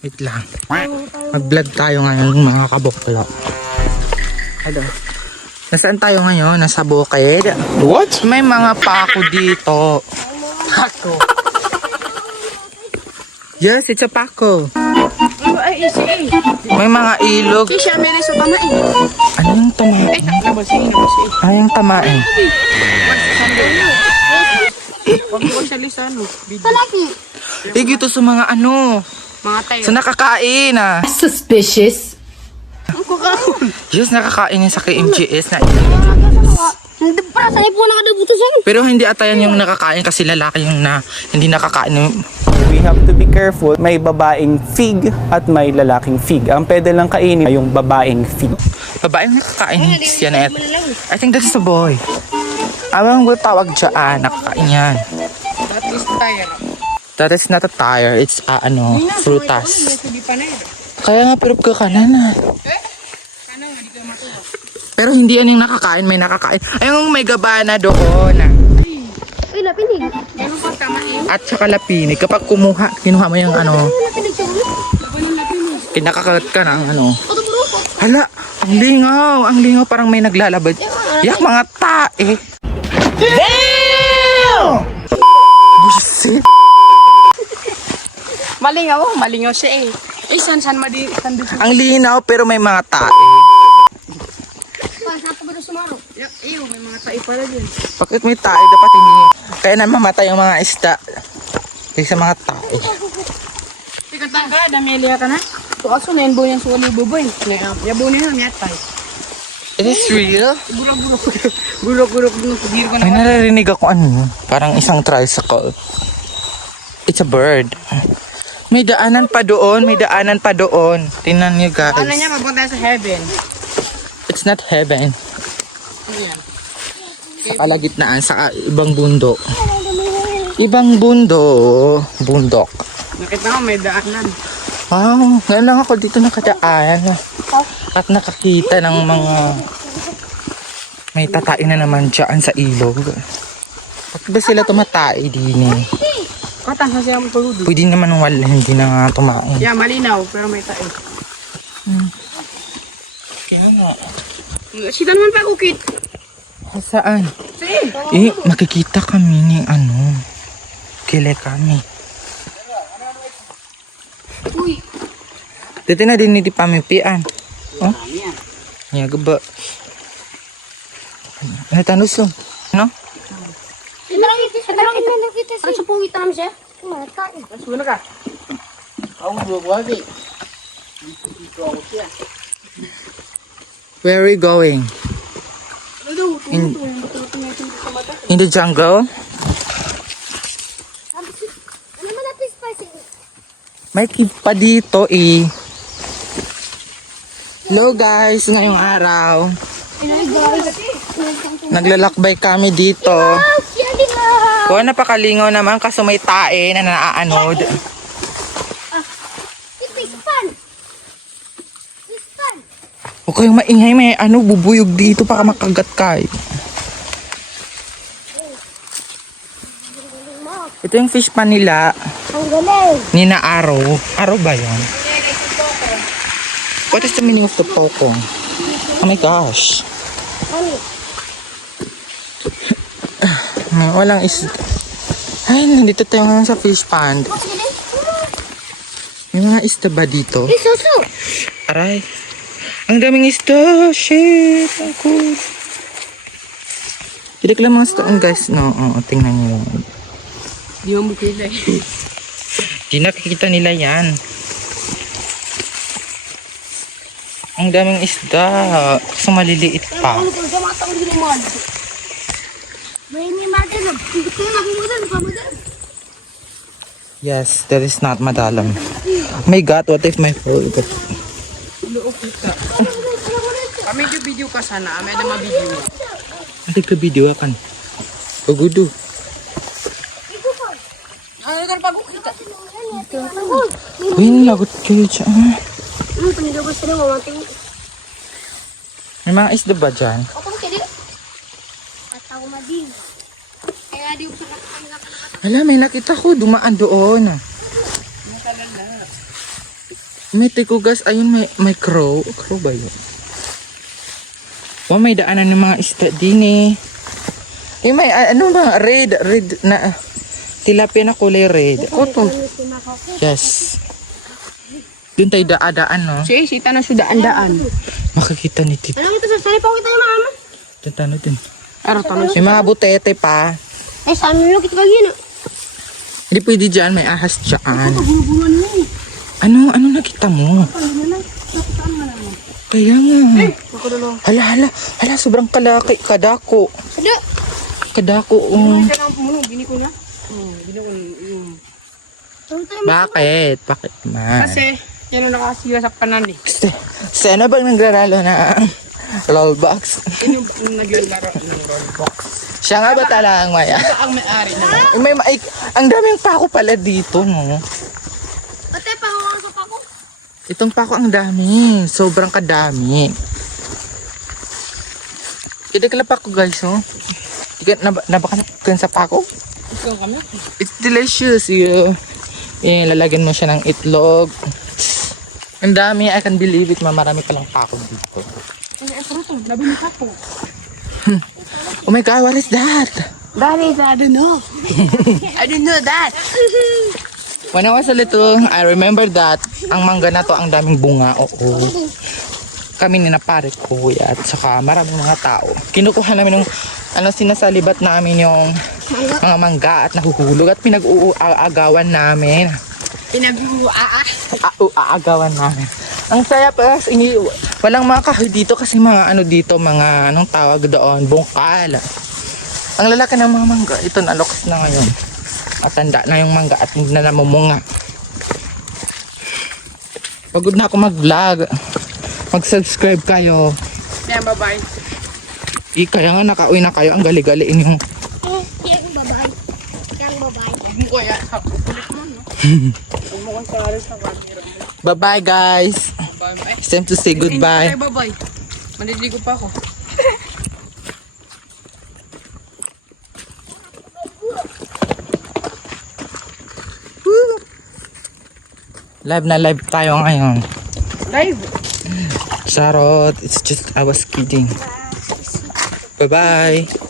Wait lang. Mag-vlog tayo ngayon mga kabuklo. Hello. Nasaan tayo ngayon? Nasa bukid. What? May mga pako dito. Pako. Yes, it's a pako. Ay, easy eh. May mga ilog. Siya, may reso tama eh. Ano yung tamain? Ay, nabasing. Ano yung tamain? Huwag mo siya lisano. Gito sa mga ano. Mga tayo. Sa nakakain ah. Suspicious. Ang kukahon. Yes, nakakain yun sa KMGS na. Hindi para sa ipo nakadabutusin. Pero hindi atayan yung nakakain kasi lalaki yung na hindi nakakain. We have to be careful. May babaeng fig at may lalaking fig. Ang pwede lang kainin ay yung babaeng fig. Babaeng nakakain yan eh. I think that's the boy. Alam mo tawag dyan, nakakain yan. That is tire. That is not a tire, it's frutas. Hindi pa na yun. Kaya nga pero ka kanan ah. Ano nga, di ka matuwa. Pero hindi yan yung nakakain, may nakakain. Ayun, may gabana doon. Uy, napinig. Ganun pa tama eh. At saka lapinig. Kapag kinuha mo yung Napinig siya ulit. kinakakalat ka ng Hala, ang lingaw. Ang lingaw parang may naglalabad. Yak mga tae. Damn! Busit. Malingaw siya eh. Eh, san madi, san dito. Ang linaw pero may mga tae. Saan pa ba sumaro? Ew, may mga tayo pala dyan. Bakit may tae? Dapat hindi. Kaya na mamatay yung mga isda. Kaysa mga tae. Tika tangka, damilia ka na. So, aso na yan bo yan suwali buboy. Yabo na yan, yatay. Is this real? Gulok-gulok nung kubir ko na. May naririnig ako parang isang tricycle. It's a bird. May daanan pa doon, Tingnan niyo guys. Ano niya, mapunta sa heaven. It's not heaven. Sa kalagitnaan, sa ibang bundok. Bundok. Nakita ko, may daanan. Wow, ngayon lang ako dito nakadaan. At nakakita ng mga may tatain na naman dyan sa ilog. Bakit ba sila tumatay din eh? Katang sa siya matulog. Pwede naman hindi na nga tumain. Yeah, malinaw, pero may tayo. Kaya nga. Sita naman pa ukit. Saan? Sige. Makikita kami ng Kile kami. Uy. Dito na din hindi pamipian. Oh? Yan ba? Ano tanus lo? No? Itarangin na kita siya. Ano sa pungit namin siya? Kain. Masuno ka. Where are we going? In the jungle? Ano man natin spicy? May kid pa dito eh. Hello guys, ngayong araw. Naglalakbay kami dito. Kuha napakalingaw naman kaso may tae na naaanod. Pispan. Huwag kayong maingay, may bubuyog dito para makagat kayo. Ito yung fish pan nila. Ang galing. Nina Araw. Araw ba yan? What is the meaning of the pokong? Oh my gosh. Walang Ay, nandito tayo ngayon sa fish pond. May mga isda ba dito? Isuso. Aray. Ang daming isda. Shit. Ang cool. Tirik lang mga isda guys. No, tingnan nyo. Di mo mukila eh. Di nakikita nila yan. Ang daming isda. Kaso maliliit pa. Ano kung samatang ginaman? May magalog. Ito na bumudan. Pamudan. Yes, that is not madalam. Oh my God, what if my phone? Luokit ka. Medyo video ka sana. May na mabideo. Hindi ka video kan. Pagudo. Ano ka pag-ukita? Uy, nilagot kayo dyan. Panilagos na mamating. May mga isda ba dyan? Ako kaya. At ako madin. Kaya Kaya di ko sa kanila. Hala, may nakita ko. Dumaan doon. May tikugas. Ayun, may crow. Crow ba yun? Oh, may daanan ng mga isda din eh. Eh, may ano ba? Red na tilapia na kulay red. Oh, to. Yes. Doon tayo daan, no? Si sita na sudaan-daan. Makikita ni Tito. Alam mo ito, sa ko kita yung mama. Tantano din. Aro tanong. May mga butete pa. Ay, sa amin yung kita kagina. Hindi pwede dyan. May ahas dyan. Bunga-bunga niya eh. Ano nakita mo? Kaya nga. Hala, sobrang kalaki. Kadako. Sada. Kadako. Kaya ang puno, bini ko na. Bini ko Bakit? Bakit man? Kasi, yan ang nakasiwa sa kanan eh. Sana bang nagraralo na rollbox? Yan yung naglalaro ng rollbox. Siya nga ba talagang maya? Ito ang may-ari na. Ang daming pako pala dito, no? Ate, pangawa sa pako. Itong pako ang dami. Sobrang kadami. Kidikala pako, guys, oh. Nabakakan sa pako? Ito kami. It's delicious, lalagyan mo siya ng itlog. Ang dami, I can believe it, marami palang pako dito. Ay, ito ito. Labi ni Kapo. Oh my God, what is that? That is, I don't know. I don't know that. When I was a little, I remember that ang mangga na to, ang daming bunga. Oo. Kami ni na pare ko, at saka maraming mga tao. Kinukuha namin yung, sinasalibat namin yung mga mangga at nahuhulog at pinag-uagawan namin. Aagawan namin. Ang saya pa, walang mga kahoy dito kasi mga mga anong tawag doon, bungkal. Ang lalaki ng mga mangga, ito nalokas na ngayon. At tanda na yung mangga at hindi na namumunga. Pagod na ako mag-vlog. Mag-subscribe kayo. Yan, bye-bye. Kaya nga nakauwi na kayo, ang gali-galiin yung... Yung babae. Yung babae. Huwag mo ko yan. Kulit mo, no? Huwag mo kong sari sa camera. Bye-bye, guys. Bye-bye. It's time to say goodbye. Bye-bye. Maliligo pa ako. Live na live tayo ngayon. Live. Charot, it's just, I was kidding. Bye-bye.